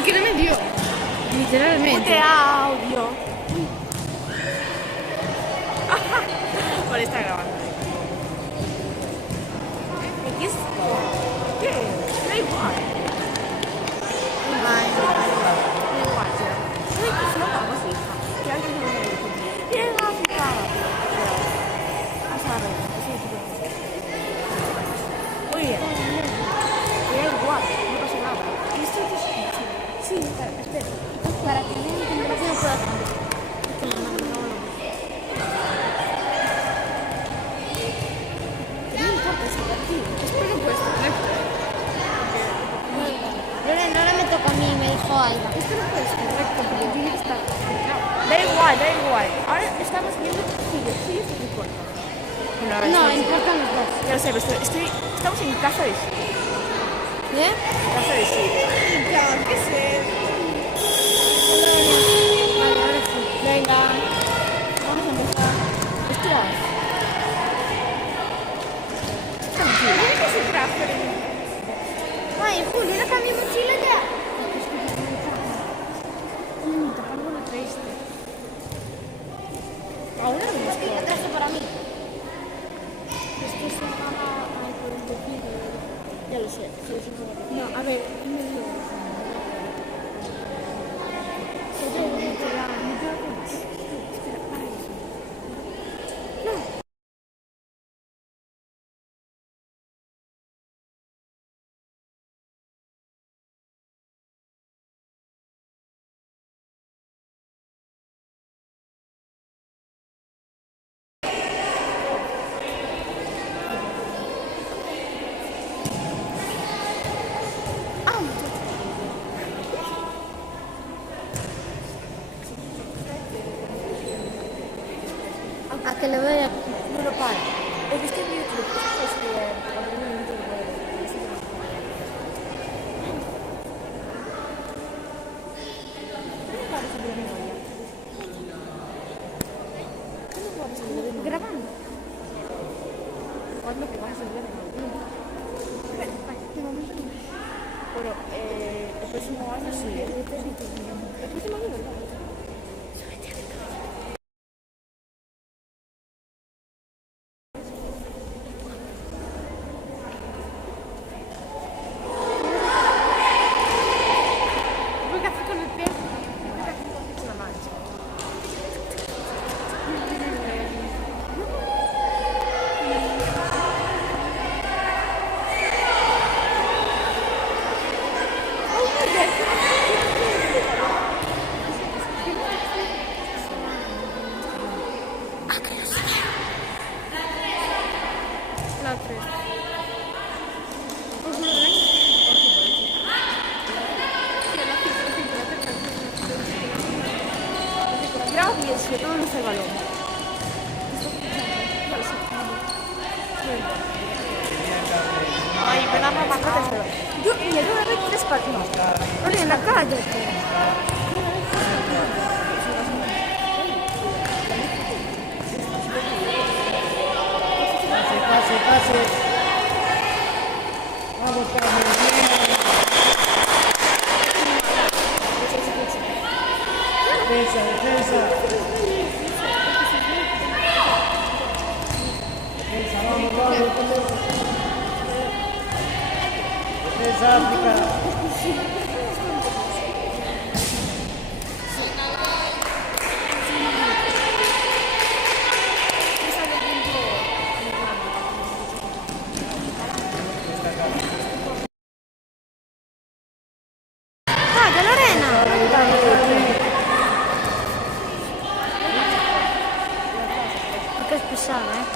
Porque no me dio. Literalmente. ¡Pute audio! Vale, está grabando. ¿Qué es? ¿Qué? Da igual. Da igual, tío. Soy que solo vamos, hija. Que alguien me lo dice. Tiene una picada, tío. A saber, muy bien. Da igual, no pasa nada. Sí, espera. Para que no entiendas que no puedo hacer. Espero puesto recto. Lorena, ahora me toca a mí, me dijo Alba. Espero puesto recto porque tiene que estar. Da igual, da igual. Ahora estamos viendo sigue no importa. Bueno, ahora No, estamos- importan los dos. Ya lo sé, pero estamos en casa de sí. ¿Eh? Casa de sí. Ya, qué sé. Vale, ahora sí. Venga. Vamos a empezar. Ostras. Tiene que ser traje. Ay, Julio, ¿no está mi mochila ya? Algo lo traíste. Ahora no ¿Qué lo traje para mí? Esto se llama al 45. Ya lo sé. No, a ver, me dio. A que le voy a... No lo para. Es que este vídeo te lo puse Grabando. ¿Cuándo que vas a ver? Pero el próximo año sí. El próximo año, ¿verdad? Voy a hacer con el pie. Es una mancha. La 3. Grau 17, todo no sé el balón. Ay, me da mamá, cóteselo. Yo le doy una vez 3 partidos. Oye, en la calle. Pase. Vamos, Carmen, bien. Defensa. Vamos. Defensa, África. ¡Vaya, Lorena! Qué es pesada, ¿eh?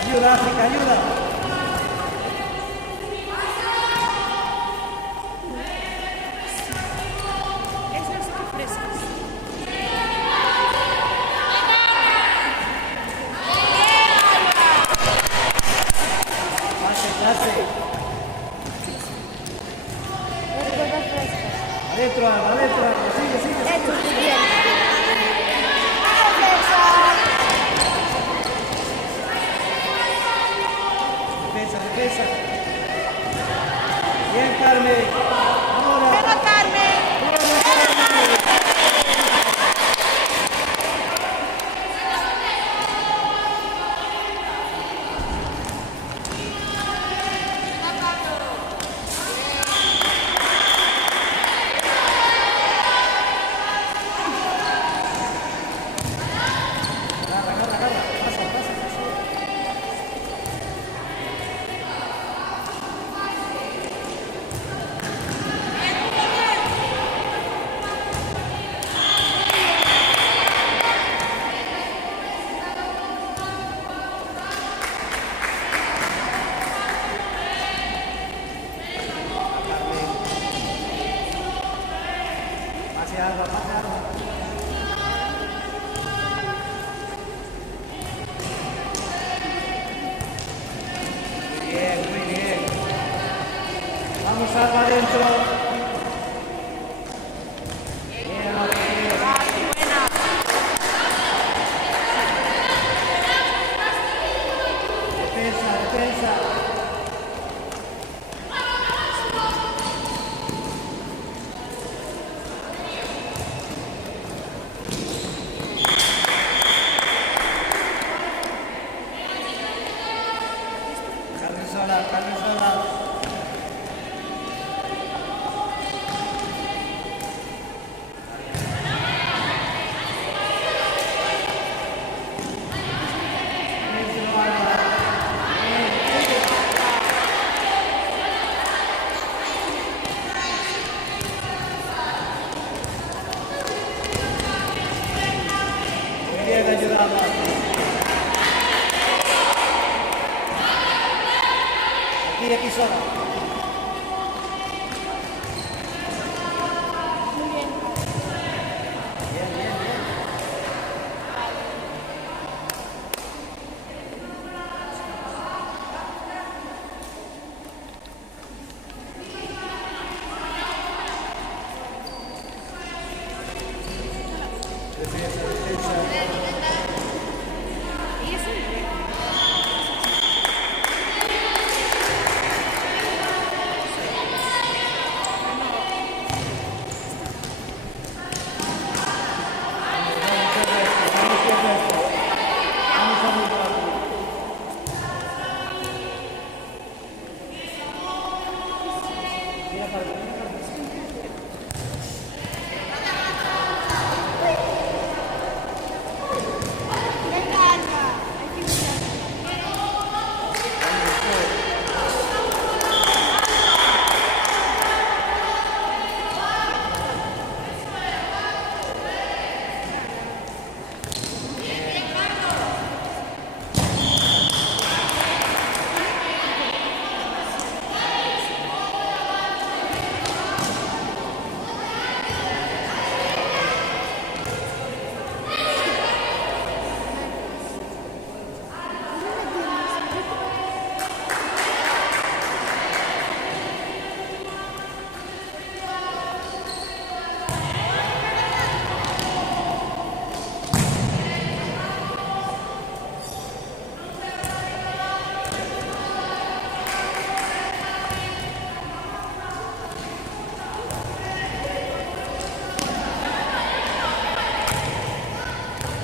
Ayuda, África, ayuda. Esas que frescas. Pase. Adentro, sigue. Esto es bien. salva adentro. Bien, la portería. Defensa, defensa. Carrizola, Carrizola. Dentro, Alba. Muy bien, ayudamos. Aquí sola. Bien, bien, bien. Defensa, defensa. Y eso es bien.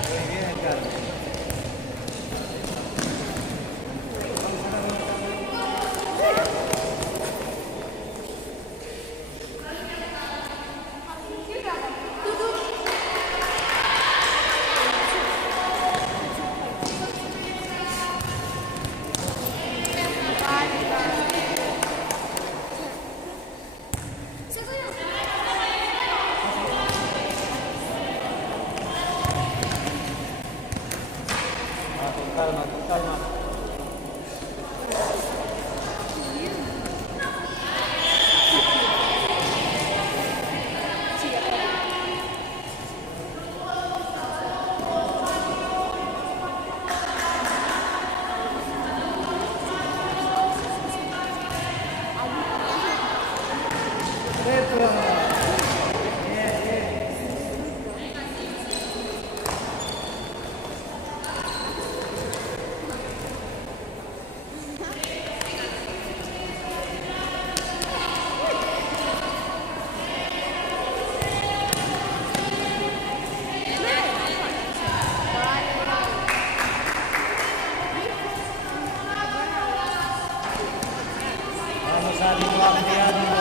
Muy bien, Carlos. Con calma, con calma. Dentro. Bien, bien. Vamos, ánimo, ánimo.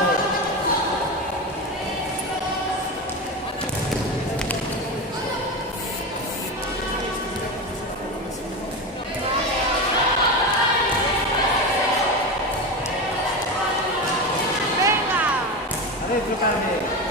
Adentro, Carmen.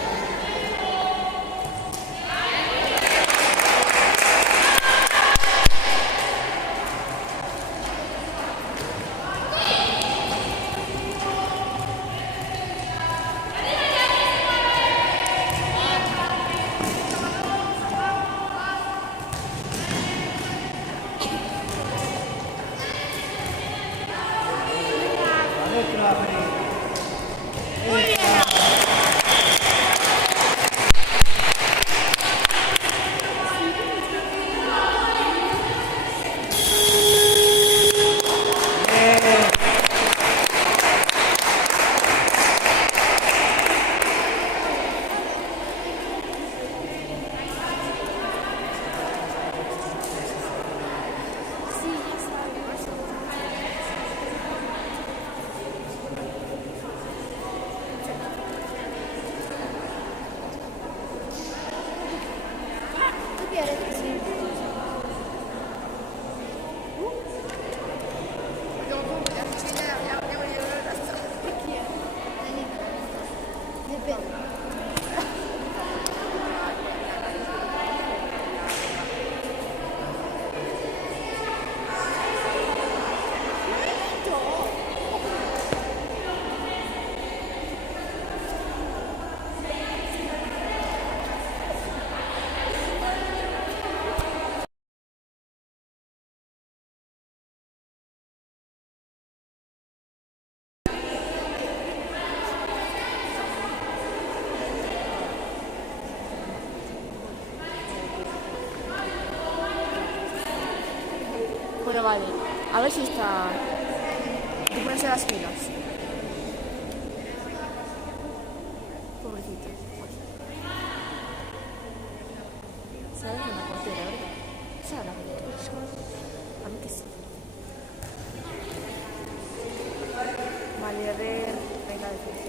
Adentro, Adri. Bueno, vale. A ver si está... Y ponerse las pilas. Pobrecito. ¿Sabes? Una portera, ¿verdad? ¿Sabes? A mí que sí. Vale, a ver... Venga, defensa.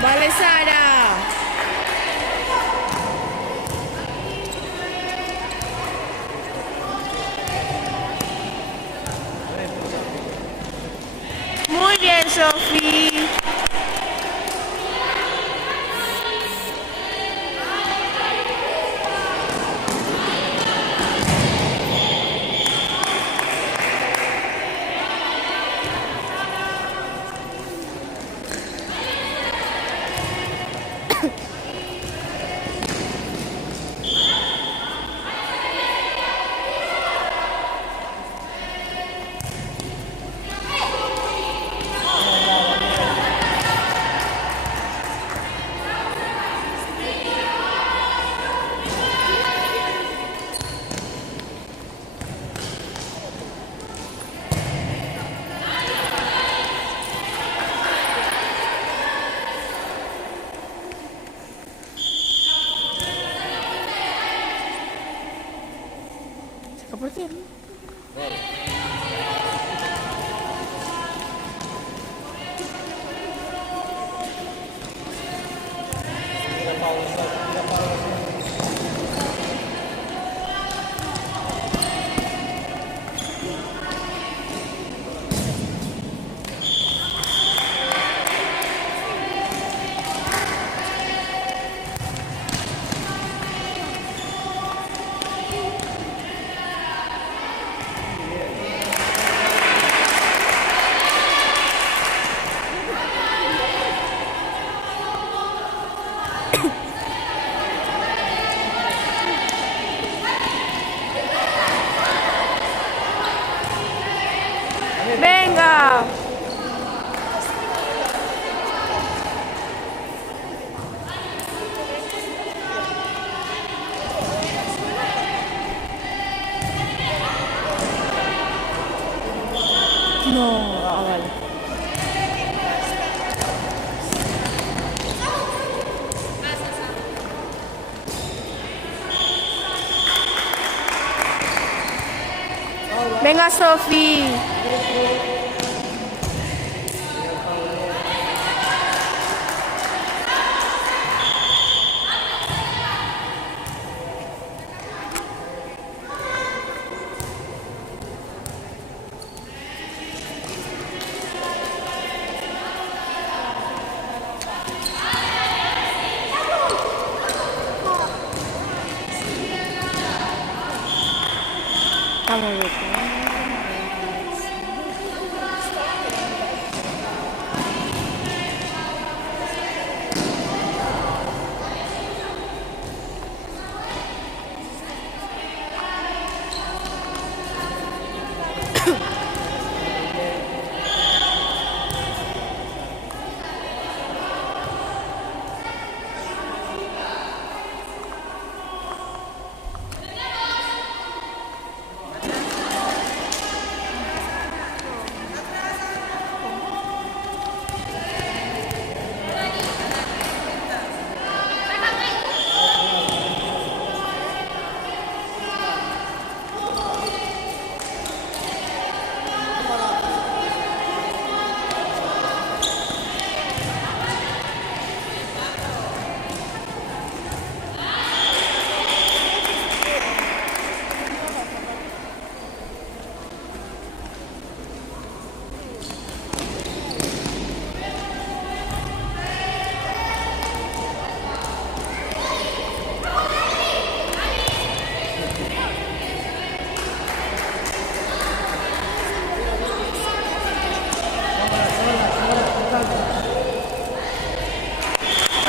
Vale, Sara. Muy bien, Sofi. ¿Por qué? Venga. No, vale. Venga, Sofi. Vamos a ver.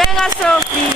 bien a Sofi.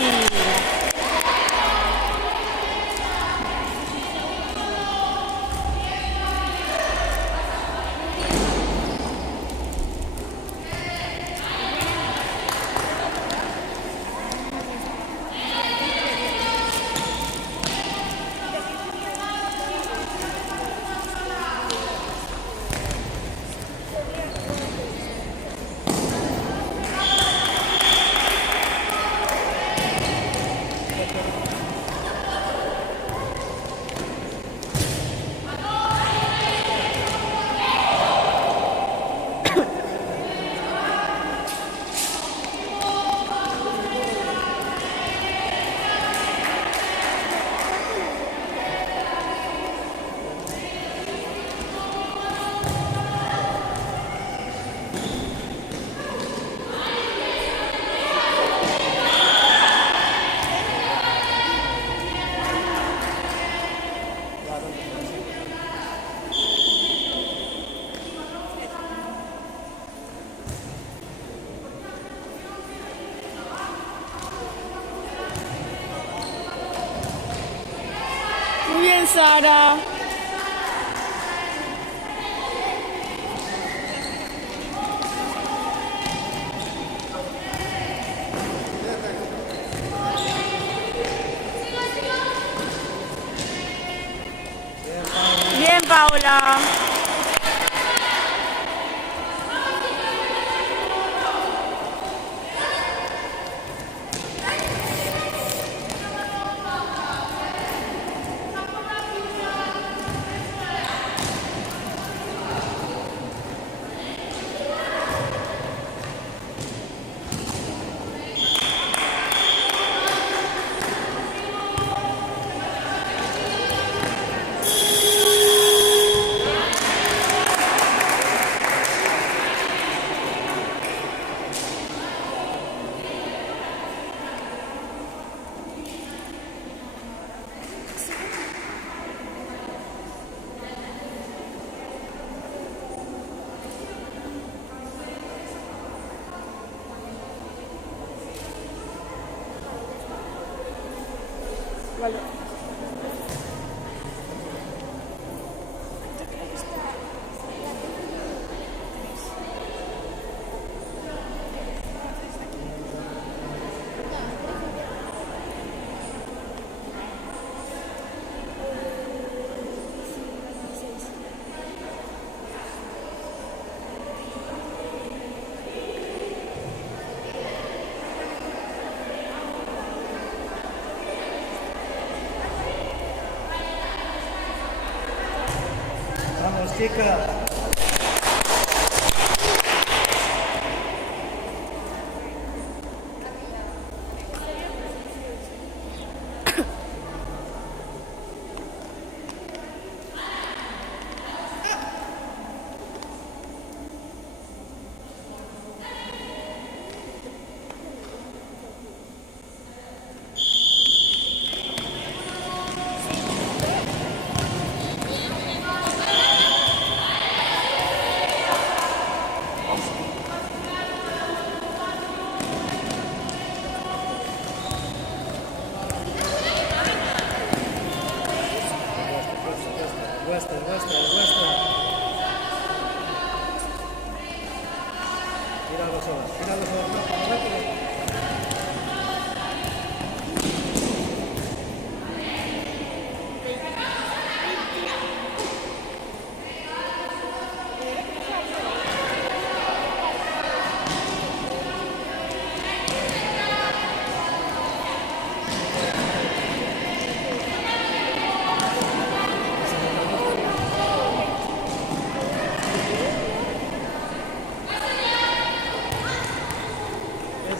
Muy bien, Sara. Bien, Paula. Vale. Vamos, chicas. Vuestra. Tira los ojos. Rápido.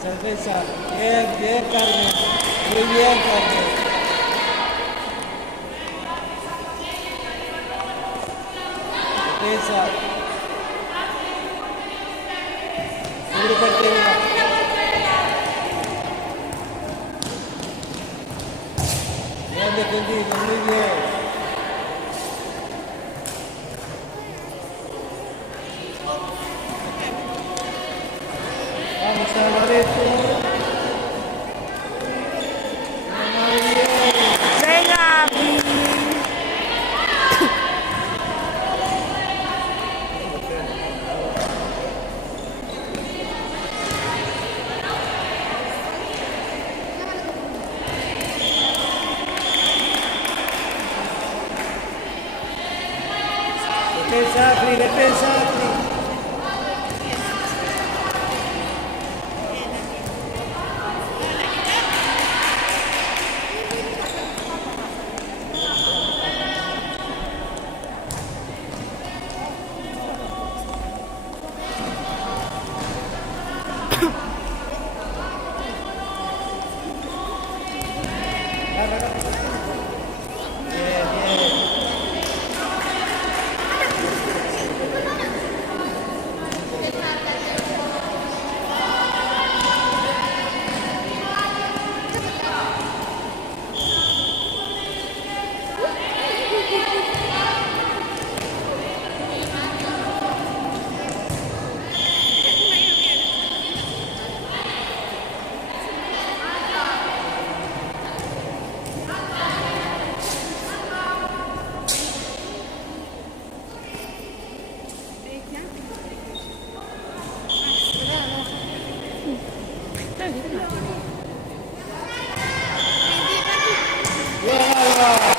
Defensa. Bien, Carmen. Muy bien, Carmen. Defensa. Muy perfecta. Bien defendido, muy bien. Vamos a la vez. difesa, tri. Bien, bien. Bien, Alba.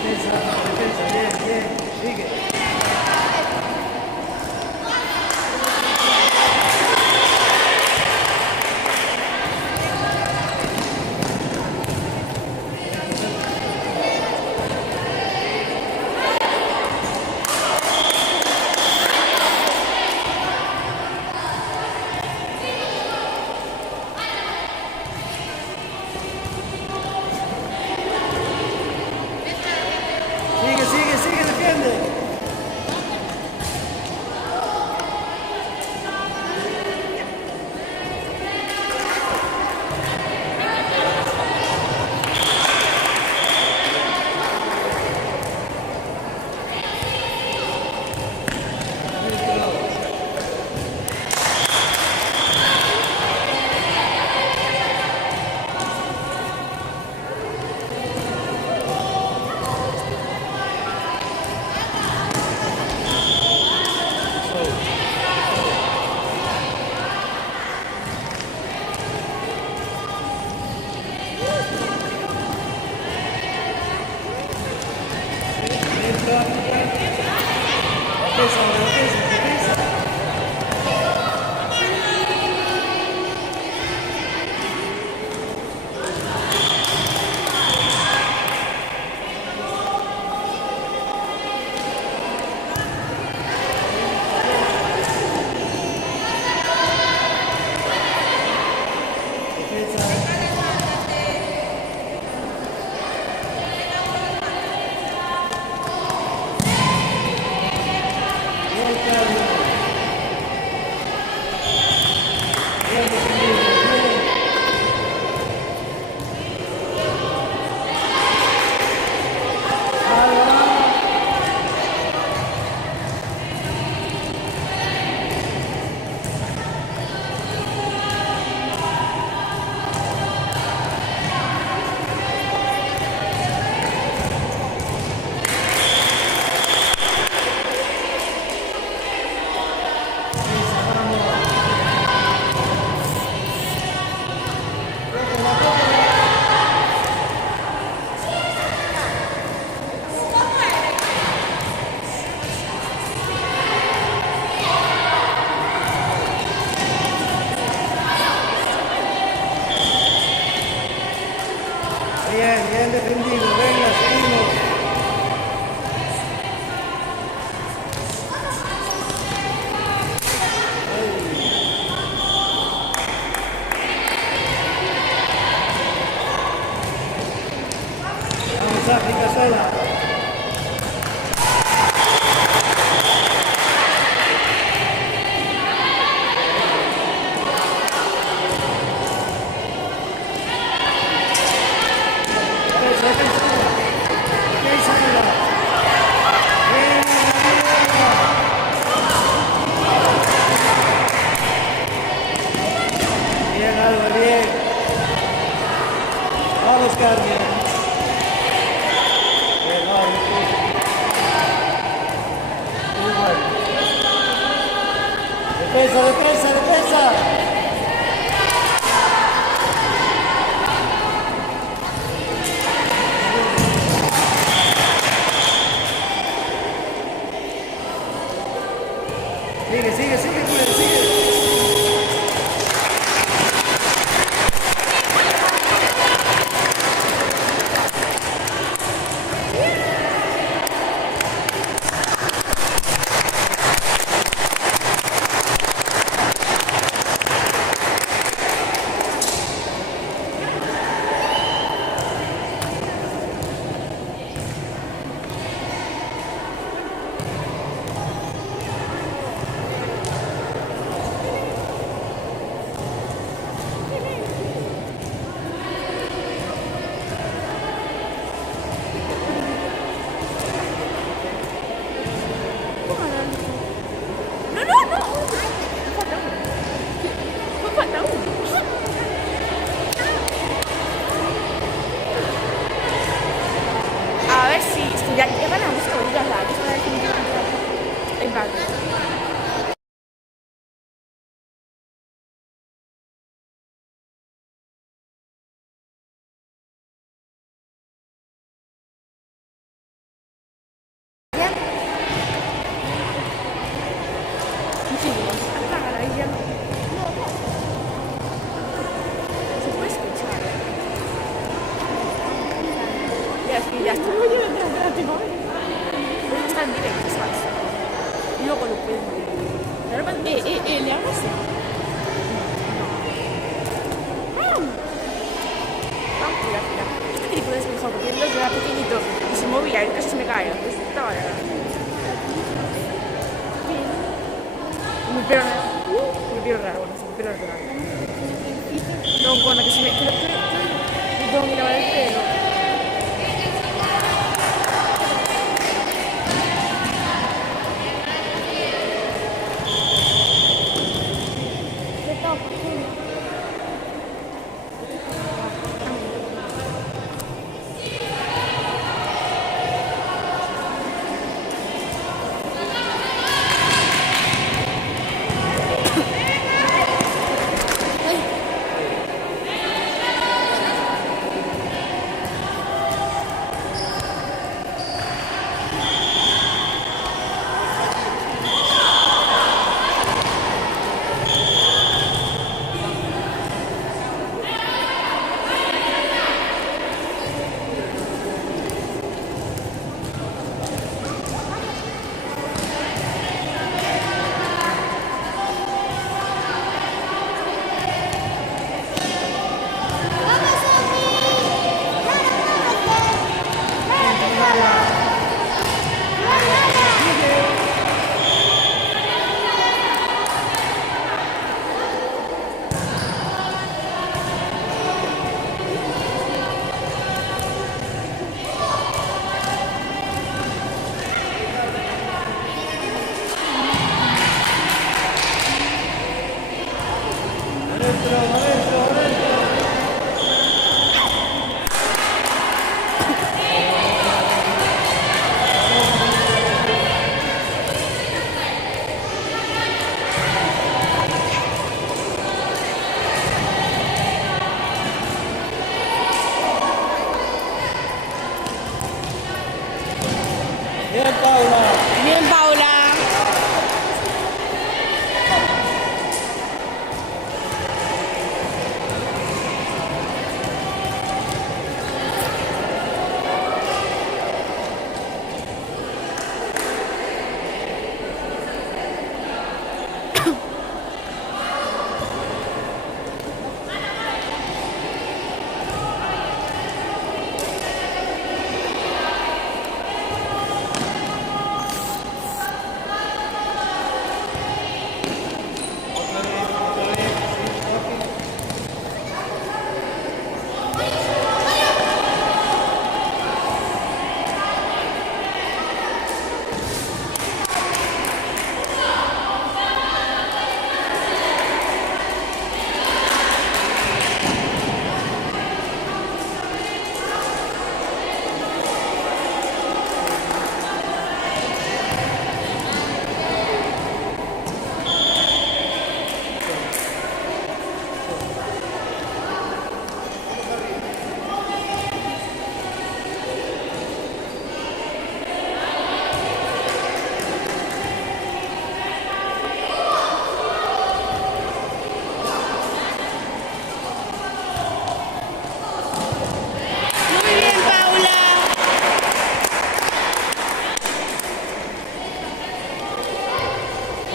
Defensa, bien, bien. Sigue. Sigue, sigue, sigue, defiende. Defensa, defensa, defensa. Defensa. Bien, Depresa, depresa, depresa. Sigue, sigue, sigue, sigue, sigue. No, no, no. Falta uno. Falta uno. A ver si ya ganamos todos ya la empate. Se puede escuchar. Ya está. Está en directo, ¿sabes? Y luego lo pueden ver. ¿Le hago así? Mira, mira. Este película es mejor porque yo era pequeñito y se movía y casi se me cae. Entonces estaba muy pero raro. Muy pero raro, bueno, sí, muy pero raro. No, bueno, que se me... Que tengo que lavar el pelo.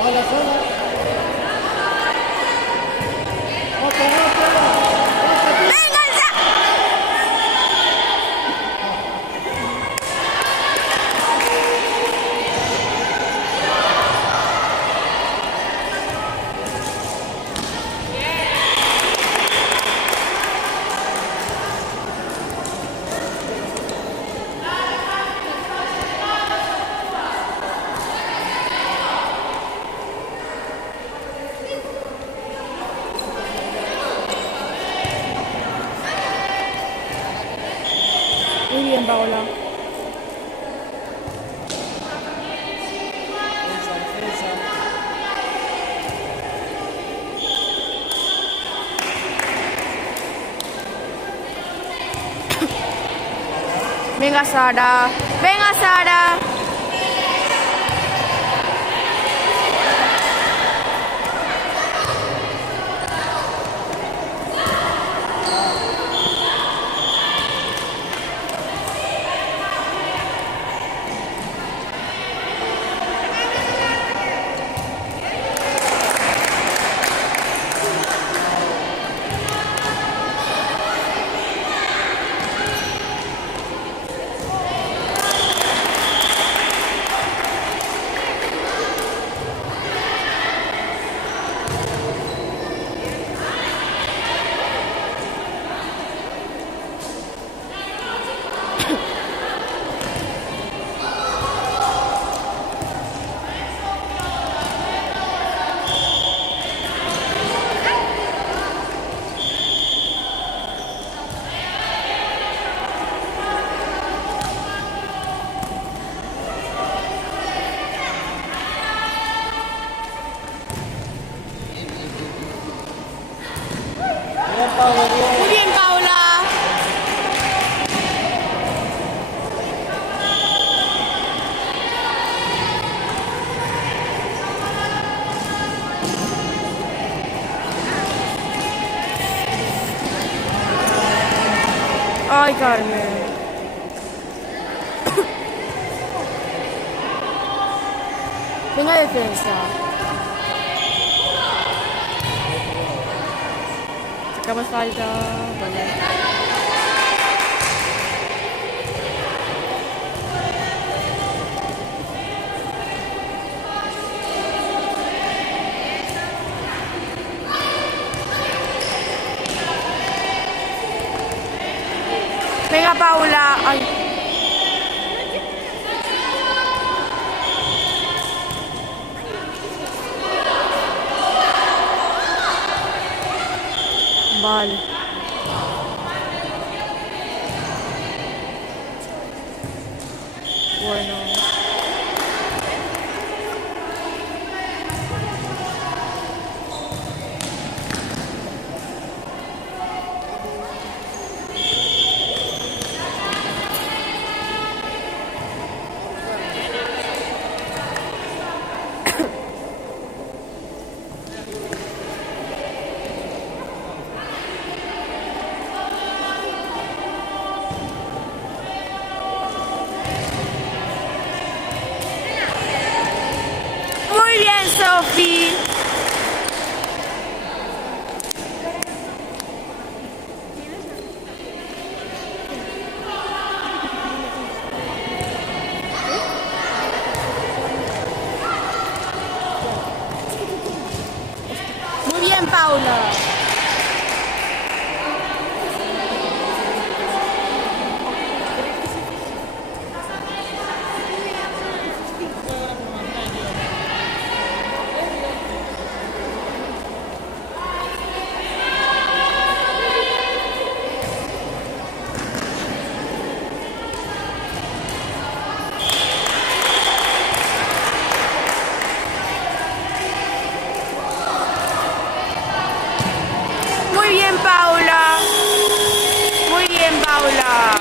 Hola, sola. Otro, otro. Muy bien, Paola. Defensa, defensa. Venga, Sara. Venga, Sara. Bien, Pablo, bien. Muy bien, Paola. Ay, Carmen. Venga, defensa. Sacamos falta. Vale. Venga, Paula. Ay. Vale. Bueno. Muy bien, Sofi. Muy bien, Paula. Muy bien, Paula. Muy bien, Paula.